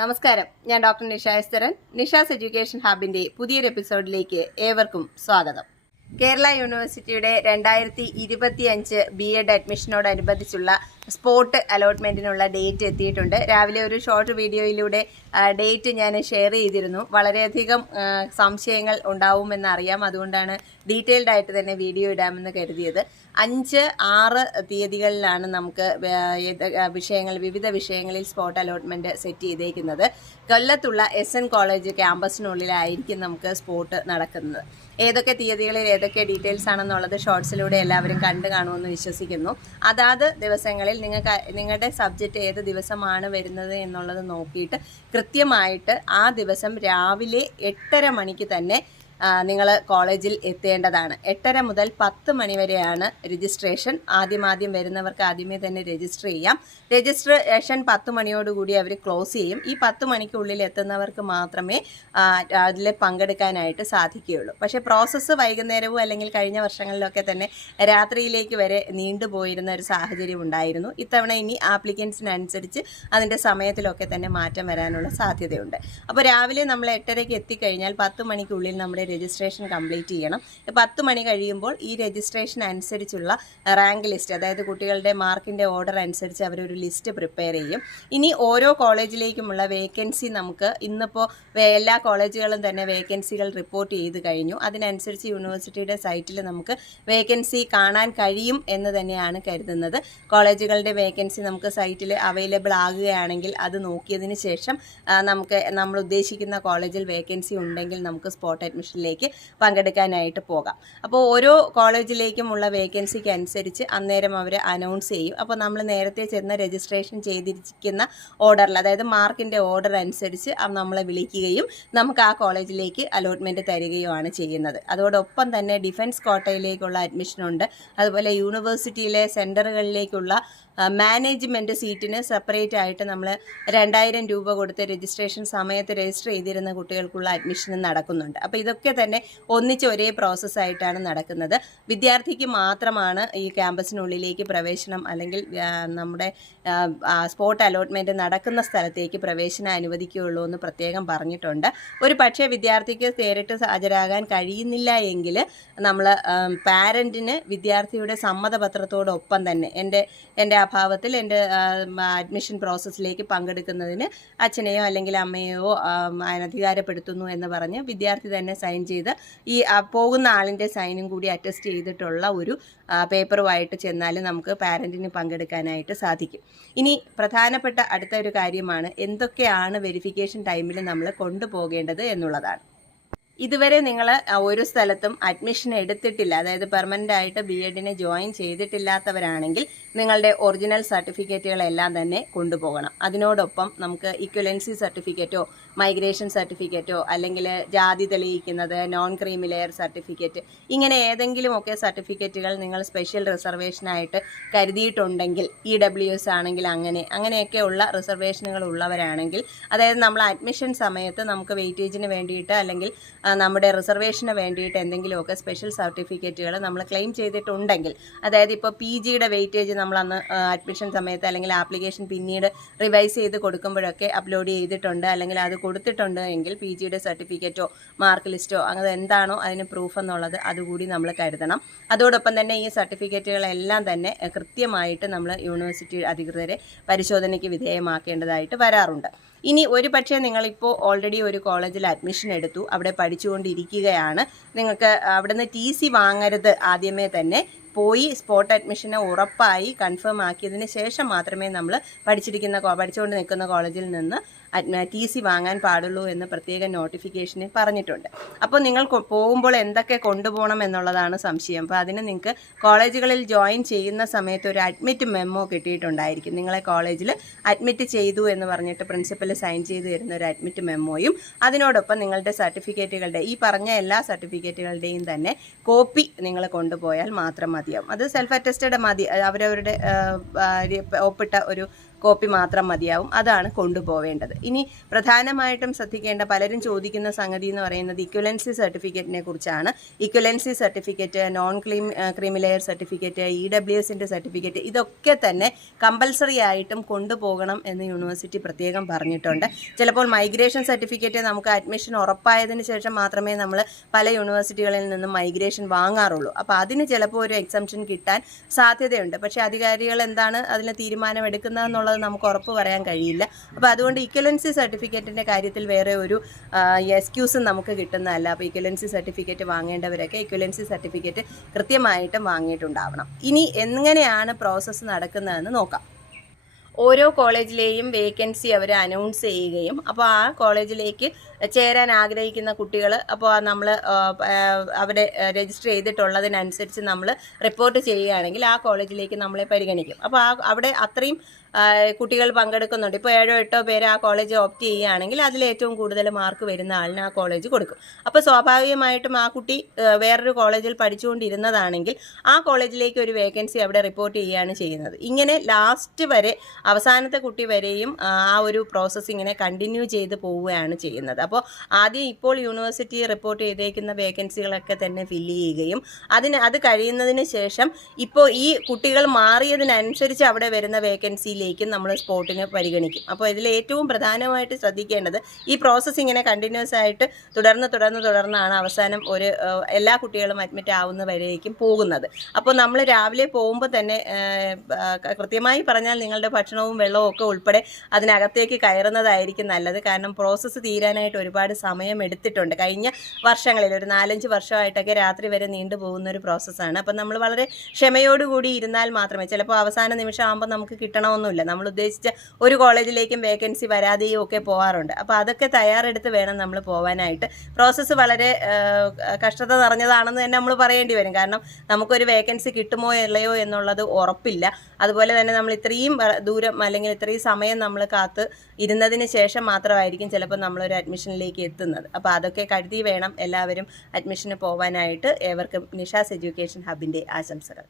നമസ്കാരം, ഞാൻ doctor Nisha എസ്തരൻ. Nisha's education ഹബിന്റെ പുതിയൊരു എപ്പിസോഡിലേക്ക് ഏവർക്കും സ്വാഗതം. കേരള യൂണിവേഴ്സിറ്റിയുടെ 2025 BEd അഡ്മിഷനോടനുബന്ധിച്ചുള്ള സ്പോട്ട് അലോട്ട്മെന്റിനുള്ള ഡേറ്റ് എത്തിയിട്ടുണ്ട്. രാവിലെ ഒരു ഷോർട്ട് വീഡിയോയിലൂടെ ഡേറ്റ് ഞാൻ ഷെയർ ചെയ്തിരുന്നു. വളരെയധികം സംശയങ്ങൾ ഉണ്ടാവുമെന്ന് അറിയാം. അതുകൊണ്ടാണ് ഡീറ്റെയിൽഡ് ആയിട്ട് തന്നെ വീഡിയോ ഇടാമെന്ന് കരുതിയത്. 5, 6 തീയതികളിലാണ് നമുക്ക് വിവിധ വിഷയങ്ങളിൽ സ്പോട്ട് അലോട്ട്മെന്റ് സെറ്റ് ചെയ്തേക്കുന്നത്. കൊല്ലത്തുള്ള SN കോളേജ് ക്യാമ്പസിനുള്ളിലായിരിക്കും നമുക്ക് സ്പോട്ട് നടക്കുന്നത്. ഏതൊക്കെ തീയതികളിൽ ഏതൊക്കെ ഡീറ്റെയിൽസ് ആണെന്നുള്ളത് ഷോർട്സിലൂടെ എല്ലാവരും കണ്ടു കാണുമെന്ന് വിശ്വസിക്കുന്നു. അതാത് ദിവസങ്ങളിൽ നിങ്ങളുടെ സബ്ജക്റ്റ് ഏത് ദിവസമാണ് വരുന്നത് എന്നുള്ളത് നോക്കിയിട്ട് കൃത്യമായിട്ട് ആ ദിവസം രാവിലെ 8:30 മണിക്ക് തന്നെ നിങ്ങൾ കോളേജിൽ എത്തേണ്ടതാണ്. 8:30 മുതൽ 10 മണി വരെയാണ് രജിസ്ട്രേഷൻ. ആദ്യം വരുന്നവർക്ക് ആദ്യമേ തന്നെ രജിസ്റ്റർ ചെയ്യാം. രജിസ്ട്രേഷൻ 10 മണിയോടുകൂടി അവർ ക്ലോസ് ചെയ്യും. ഈ 10 മണിക്കുള്ളിൽ എത്തുന്നവർക്ക് മാത്രമേ അതിൽ പങ്കെടുക്കാനായിട്ട് സാധിക്കുകയുള്ളൂ. പക്ഷേ പ്രോസസ്സ് വൈകുന്നേരവും അല്ലെങ്കിൽ കഴിഞ്ഞ വർഷങ്ങളിലൊക്കെ തന്നെ രാത്രിയിലേക്ക് വരെ നീണ്ടുപോയിരുന്ന ഒരു സാഹചര്യം ഉണ്ടായിരുന്നു. ഇത്തവണ ഇനി ആപ്ലിക്കൻസിനനുസരിച്ച് അതിൻ്റെ സമയത്തിലൊക്കെ തന്നെ മാറ്റം വരാനുള്ള സാധ്യതയുണ്ട്. അപ്പോൾ രാവിലെ നമ്മൾ 8:30-ക്ക് എത്തിക്കഴിഞ്ഞാൽ 10 മണിക്കുള്ളിൽ നമ്മുടെ രജിസ്ട്രേഷൻ കംപ്ലീറ്റ് ചെയ്യണം. 10 മണി കഴിയുമ്പോൾ ഈ രജിസ്ട്രേഷൻ അനുസരിച്ചുള്ള റാങ്ക് ലിസ്റ്റ്, അതായത് കുട്ടികളുടെ മാർക്കിൻ്റെ ഓർഡർ അനുസരിച്ച് അവരൊരു ലിസ്റ്റ് പ്രിപ്പയർ ചെയ്യും. ഇനി ഓരോ കോളേജിലേക്കുമുള്ള വേക്കൻസി നമുക്ക് ഇന്നിപ്പോൾ എല്ലാ കോളേജുകളും തന്നെ വേക്കൻസികൾ റിപ്പോർട്ട് ചെയ്ത് കഴിഞ്ഞു. അതിനനുസരിച്ച് യൂണിവേഴ്സിറ്റിയുടെ സൈറ്റിൽ നമുക്ക് വേക്കൻസി കാണാൻ കഴിയും എന്ന് തന്നെയാണ് കരുതുന്നത്. കോളേജുകളുടെ വേക്കൻസി നമുക്ക് സൈറ്റിൽ അവൈലബിൾ ആകുകയാണെങ്കിൽ അത് നോക്കിയതിന് ശേഷം നമ്മൾ ഉദ്ദേശിക്കുന്ന കോളേജിൽ വേക്കൻസി ഉണ്ടെങ്കിൽ നമുക്ക് സ്പോട്ട് അഡ്മിഷനിലേക്ക് പങ്കെടുക്കാനായിട്ട് പോകാം. അപ്പോൾ ഓരോ കോളേജിലേക്കുമുള്ള വേക്കൻസിക്ക് അനുസരിച്ച് അന്നേരം അവർ അനൗൺസ് ചെയ്യും. അപ്പോൾ നമ്മൾ നേരത്തെ ചെന്ന് രജിസ്ട്രേഷൻ ചെയ്തിരിക്കുന്ന ഓർഡറിൽ, അതായത് മാർക്കിൻ്റെ ഓർഡർ അനുസരിച്ച് നമ്മളെ വിളിക്കുകയും നമുക്ക് ആ കോളേജിലേക്ക് അലോട്ട്മെൻറ്റ് തരികയുമാണ് ചെയ്യുന്നത്. അതോടൊപ്പം തന്നെ ഡിഫൻസ് കോട്ടയിലേക്കുള്ള അഡ്മിഷനുണ്ട്. അതുപോലെ യൂണിവേഴ്സിറ്റിയിലെ സെൻറ്ററുകളിലേക്കുള്ള മാനേജ്മെൻറ്റ് സീറ്റിന് സെപ്പറേറ്റ് ആയിട്ട് നമ്മൾ 2000 രൂപ കൊടുത്ത് രജിസ്ട്രേഷൻ സമയത്ത് രജിസ്റ്റർ ചെയ്തിരുന്ന കുട്ടികൾക്കുള്ള അഡ്മിഷനും നടക്കുന്നുണ്ട്. അപ്പോൾ ഇതൊക്കെ തന്നെ ഒന്നിച്ച് ഒരേ പ്രോസസ്സായിട്ടാണ് നടക്കുന്നത്. വിദ്യാർത്ഥിക്ക് മാത്രമാണ് ഈ ക്യാമ്പസിനുള്ളിലേക്ക് പ്രവേശനം അല്ലെങ്കിൽ നമ്മുടെ സ്പോട്ട് അലോട്ട്മെൻറ്റ് നടക്കുന്ന സ്ഥലത്തേക്ക് പ്രവേശനം അനുവദിക്കുകയുള്ളൂ എന്ന് പ്രത്യേകം പറഞ്ഞിട്ടുണ്ട്. ഒരു പക്ഷേ വിദ്യാർത്ഥിക്ക് നേരിട്ട് ഹാജരാകാൻ കഴിയുന്നില്ല എങ്കിൽ നമ്മൾ പാരൻറ്റിന് വിദ്യാർത്ഥിയുടെ സമ്മതപത്രത്തോടൊപ്പം തന്നെ എൻ്റെ അഭാവത്തിൽ എൻ്റെ അഡ്മിഷൻ പ്രോസസ്സിലേക്ക് പങ്കെടുക്കുന്നതിന് അച്ഛനെയോ അല്ലെങ്കിൽ അമ്മയെയോ അനധികാരപ്പെടുത്തുന്നു എന്ന് പറഞ്ഞ് വിദ്യാർത്ഥി തന്നെ സൈൻ ചെയ്ത് ഈ പോകുന്ന ആളിൻ്റെ സൈനും കൂടി അറ്റസ്റ്റ് ചെയ്തിട്ടുള്ള ഒരു പേപ്പറുമായിട്ട് ചെന്നാൽ നമുക്ക് പാരൻറ്റിന് പങ്കെടുക്കാനായിട്ട് സാധിക്കും. ഇനി പ്രധാനപ്പെട്ട അടുത്ത ഒരു കാര്യമാണ് എന്തൊക്കെയാണ് വെരിഫിക്കേഷൻ ടൈമിൽ നമ്മൾ കൊണ്ടുപോകേണ്ടത് എന്നുള്ളതാണ്. ഇതുവരെ നിങ്ങൾ ഒരു സ്ഥലത്തും അഡ്മിഷൻ എടുത്തിട്ടില്ല, അതായത് പെർമനൻ്റ് ആയിട്ട് BEdനെ ജോയിൻ ചെയ്തിട്ടില്ലാത്തവരാണെങ്കിൽ നിങ്ങളുടെ ഒറിജിനൽ സർട്ടിഫിക്കറ്റുകളെല്ലാം തന്നെ കൊണ്ടുപോകണം. അതിനോടൊപ്പം നമുക്ക് ഇക്വലൻസി സർട്ടിഫിക്കറ്റോ മൈഗ്രേഷൻ സർട്ടിഫിക്കറ്റോ അല്ലെങ്കിൽ ജാതി തെളിയിക്കുന്നത്, നോൺ ക്രീമി ലെയർ സർട്ടിഫിക്കറ്റ്, ഇങ്ങനെ ഏതെങ്കിലുമൊക്കെ സർട്ടിഫിക്കറ്റുകൾ നിങ്ങൾ സ്പെഷ്യൽ റിസർവേഷനായിട്ട് കരുതിയിട്ടുണ്ടെങ്കിൽ EWS ആണെങ്കിൽ അങ്ങനെയൊക്കെയുള്ള റിസർവേഷനുകൾ ഉള്ളവരാണെങ്കിൽ, അതായത് നമ്മൾ അഡ്മിഷൻ സമയത്ത് നമുക്ക് വെയിറ്റേജിന് വേണ്ടിയിട്ട് അല്ലെങ്കിൽ നമ്മുടെ റിസർവേഷന് വേണ്ടിയിട്ട് എന്തെങ്കിലുമൊക്കെ സ്പെഷ്യൽ സർട്ടിഫിക്കറ്റുകൾ നമ്മൾ ക്ലെയിം ചെയ്തിട്ടുണ്ടെങ്കിൽ, അതായത് ഇപ്പോൾ PGയുടെ വെയിറ്റേജ് നമ്മൾ അന്ന് അഡ്മിഷൻ സമയത്ത് അല്ലെങ്കിൽ ആപ്ലിക്കേഷൻ പിന്നീട് റിവൈസ് ചെയ്ത് കൊടുക്കുമ്പോഴൊക്കെ അപ്ലോഡ് ചെയ്തിട്ടുണ്ട് അല്ലെങ്കിൽ അത് കൊടുത്തിട്ടുണ്ട് എങ്കിൽ PGയുടെ സർട്ടിഫിക്കറ്റോ മാർക്ക് ലിസ്റ്റോ അങ്ങനെ എന്താണോ അതിന് പ്രൂഫ് എന്നുള്ളത് അതുകൂടി നമ്മൾ കരുതണം. അതോടൊപ്പം തന്നെ ഈ സർട്ടിഫിക്കറ്റുകളെല്ലാം തന്നെ കൃത്യമായിട്ട് നമ്മൾ യൂണിവേഴ്സിറ്റി അധികൃതരെ പരിശോധനയ്ക്ക് വിധേയമാക്കേണ്ടതായിട്ട് വരാറുണ്ട്. ഇനി ഒരു പക്ഷേ നിങ്ങളിപ്പോൾ ഓൾറെഡി ഒരു കോളേജിൽ അഡ്മിഷൻ എടുത്തു, അവിടെ പഠിച്ചുകൊണ്ടിരിക്കുകയാണ്, നിങ്ങൾക്ക് അവിടുന്ന് TC വാങ്ങരുത്. ആദ്യമേ തന്നെ പോയി സ്പോട്ട് അഡ്മിഷന് ഉറപ്പായി കൺഫേം ആക്കിയതിന് ശേഷം മാത്രമേ നമ്മൾ പഠിച്ചുകൊണ്ട് നിൽക്കുന്ന കോളേജിൽ നിന്ന് TC വാങ്ങാൻ പാടുള്ളൂ എന്ന് പ്രത്യേക നോട്ടിഫിക്കേഷനിൽ പറഞ്ഞിട്ടുണ്ട്. അപ്പോൾ നിങ്ങൾ പോകുമ്പോൾ എന്തൊക്കെ കൊണ്ടുപോകണം എന്നുള്ളതാണ് സംശയം. അപ്പോൾ അതിന് നിങ്ങൾക്ക് കോളേജുകളിൽ ജോയിൻ ചെയ്യുന്ന സമയത്ത് ഒരു അഡ്മിറ്റ് മെമ്മോ കിട്ടിയിട്ടുണ്ടായിരിക്കും. നിങ്ങളെ കോളേജിൽ അഡ്മിറ്റ് ചെയ്തു എന്ന് പറഞ്ഞിട്ട് പ്രിൻസിപ്പൽ സൈൻ ചെയ്ത് തരുന്ന ഒരു അഡ്മിറ്റ് മെമ്മോയും അതിനോടൊപ്പം നിങ്ങളുടെ സർട്ടിഫിക്കറ്റുകളുടെ ഈ പറഞ്ഞ എല്ലാ സർട്ടിഫിക്കറ്റുകളുടെയും തന്നെ കോപ്പി നിങ്ങൾ കൊണ്ടുപോയാൽ മാത്രം മതിയാവും. അത് സെൽഫ് അറ്റസ്റ്റഡ് മതി, അവരവരുടെ ഒപ്പിട്ട ഒരു കോപ്പി മാത്രം മതിയാവും. അതാണ് കൊണ്ടുപോവേണ്ടത്. ഇനി പ്രധാനമായിട്ടും ശ്രദ്ധിക്കേണ്ട പലരും ചോദിക്കുന്ന സംഗതി എന്ന് പറയുന്നത് ഇക്വലൻസി സർട്ടിഫിക്കറ്റിനെ കുറിച്ചാണ്. Equivalency certificate, non creamy layer certificate, EWSൻ്റെ സർട്ടിഫിക്കറ്റ്, ഇതൊക്കെ തന്നെ കമ്പൽസറി ആയിട്ടും കൊണ്ടുപോകണം എന്ന് യൂണിവേഴ്സിറ്റി പ്രത്യേകം പറഞ്ഞിട്ടുണ്ട്. ചിലപ്പോൾ മൈഗ്രേഷൻ സർട്ടിഫിക്കറ്റ് നമുക്ക് അഡ്മിഷൻ ഉറപ്പായതിനു ശേഷം മാത്രമേ നമ്മൾ പല യൂണിവേഴ്സിറ്റികളിൽ നിന്നും മൈഗ്രേഷൻ വാങ്ങാറുള്ളൂ. അപ്പോൾ അതിന് ചിലപ്പോൾ ഒരു എക്സംഷൻ കിട്ടാൻ സാധ്യതയുണ്ട്. പക്ഷേ അധികാരികൾ എന്താണ് അതിന് തീരുമാനമെടുക്കുന്നതെന്നുള്ളത് നമുക്ക് ഉറപ്പ് പറയാൻ കഴിയില്ല. അപ്പോൾ അതുകൊണ്ട് ഇക്വലൻസി സർട്ടിഫിക്കറ്റിൻ്റെ കാര്യത്തിൽ വേറെ ഒരു എക്സ്ക്യൂസും നമുക്ക് കിട്ടുന്നതല്ല. അപ്പോൾ ഇക്വലൻസി സർട്ടിഫിക്കറ്റ് വാങ്ങേണ്ടവരൊക്കെ ഇക്വലൻസി സർട്ടിഫിക്കറ്റ് കൃത്യമായിട്ടും വാങ്ങിയിട്ടുണ്ടാവണം. ഇനി എങ്ങനെയാണ് പ്രോസസ്സ് നടക്കുന്നതെന്ന് നോക്കാം. ഓരോ കോളേജിലെയും വേക്കൻസി അവർ അനൗൺസ് ചെയ്യുകയും അപ്പോൾ ആ കോളേജിലേക്ക് ചേരാൻ ആഗ്രഹിക്കുന്ന കുട്ടികൾ അപ്പോൾ നമ്മൾ അവിടെ രജിസ്റ്റർ ചെയ്തിട്ടുള്ളതിനനുസരിച്ച് നമ്മൾ റിപ്പോർട്ട് ചെയ്യുകയാണെങ്കിൽ ആ കോളേജിലേക്ക് നമ്മളെ പരിഗണിക്കും. അപ്പോൾ അവിടെ അത്രയും കുട്ടികൾ പങ്കെടുക്കുന്നുണ്ട്. ഇപ്പോൾ 7 8 പേര് ആ കോളേജ് ഓപ്റ്റ് ചെയ്യുകയാണെങ്കിൽ അതിൽ ഏറ്റവും കൂടുതൽ മാർക്ക് വരുന്ന ആളിന് ആ കോളേജ് കൊടുക്കും. അപ്പോൾ സ്വാഭാവികമായിട്ടും ആ കുട്ടി വേറൊരു കോളേജിൽ പഠിച്ചുകൊണ്ടിരുന്നതാണെങ്കിൽ ആ കോളേജിലേക്ക് ഒരു വേക്കൻസി അവിടെ റിപ്പോർട്ട് ചെയ്യുകയാണ് ചെയ്യുന്നത്. ഇങ്ങനെ ലാസ്റ്റ് വരെ അവസാനത്തെ കുട്ടി വരെയും ആ ഒരു പ്രോസസ്സ് ഇങ്ങനെ കണ്ടിന്യൂ ചെയ്ത് പോവുകയാണ് ചെയ്യുന്നത്. അപ്പോൾ ആദ്യം ഇപ്പോൾ യൂണിവേഴ്സിറ്റി റിപ്പോർട്ട് ചെയ്തേക്കുന്ന വേക്കൻസികളൊക്കെ തന്നെ ഫില്ല് ചെയ്യുകയും അത് കഴിയുന്നതിന് ശേഷം ഇപ്പോൾ ഈ കുട്ടികൾ മാറിയതിനനുസരിച്ച് അവിടെ വരുന്ന വേക്കൻസിയിലേക്ക് നമ്മൾ സ്പോട്ടിന് പരിഗണിക്കും. അപ്പോൾ ഇതിൽ ഏറ്റവും പ്രധാനമായിട്ട് ശ്രദ്ധിക്കേണ്ടത് ഈ പ്രോസസ്സ് ഇങ്ങനെ കണ്ടിന്യൂസ് ആയിട്ട് തുടർന്നാണ് അവസാനം എല്ലാ കുട്ടികളും അഡ്മിറ്റ് ആവുന്നവരേക്കും പോകുന്നത്. അപ്പോൾ നമ്മൾ രാവിലെ പോകുമ്പോൾ തന്നെ കൃത്യമായി പറഞ്ഞാൽ നിങ്ങളുടെ ഭക്ഷണവും വെള്ളവും ഒക്കെ ഉൾപ്പെടെ അതിനകത്തേക്ക് കയറുന്നതായിരിക്കും നല്ലത്. കാരണം പ്രോസസ്സ് തീരാനായിട്ട് ഒരുപാട് സമയം എടുത്തിട്ടുണ്ട്. കഴിഞ്ഞ വർഷങ്ങളിൽ ഒരു 4-5 വർഷമായിട്ടൊക്കെ രാത്രി വരെ നീണ്ടു പോകുന്ന ഒരു പ്രോസസ്സാണ്. അപ്പം നമ്മൾ വളരെ ക്ഷമയോടുകൂടി ഇരുന്നാൽ മാത്രമേ, ചിലപ്പോൾ അവസാന നിമിഷം ആകുമ്പോൾ നമുക്ക് കിട്ടണമെന്നില്ല, നമ്മൾ ഉദ്ദേശിച്ച ഒരു കോളേജിലേക്കും വേക്കൻസി വരാതെയും ഒക്കെ പോകാറുണ്ട്. അപ്പോൾ അതൊക്കെ തയ്യാറെടുത്ത് വേണം നമ്മൾ പോകാനായിട്ട്. പ്രോസസ്സ് വളരെ കഷ്ടത നിറഞ്ഞതാണെന്ന് തന്നെ നമ്മൾ പറയേണ്ടി വരും. കാരണം നമുക്കൊരു വേക്കൻസി കിട്ടുമോ ഇല്ലയോ എന്നുള്ളത് ഉറപ്പില്ല. അതുപോലെ തന്നെ നമ്മൾ ഇത്രയും ദൂരം അല്ലെങ്കിൽ ഇത്രയും സമയം നമ്മൾ കാത്ത് ഇരുന്നതിന് ശേഷം മാത്രമായിരിക്കും ചിലപ്പോൾ നമ്മളൊരു അഡ്മിഷനിലേക്ക് എത്തുന്നത്. അപ്പോൾ അതൊക്കെ കരുതി വേണം എല്ലാവരും അഡ്മിഷന് പോകാനായിട്ട്. ഏവർക്കും നിഷാസ് എഡ്യൂക്കേഷൻ ഹബിൻ്റെ ആശംസകൾ.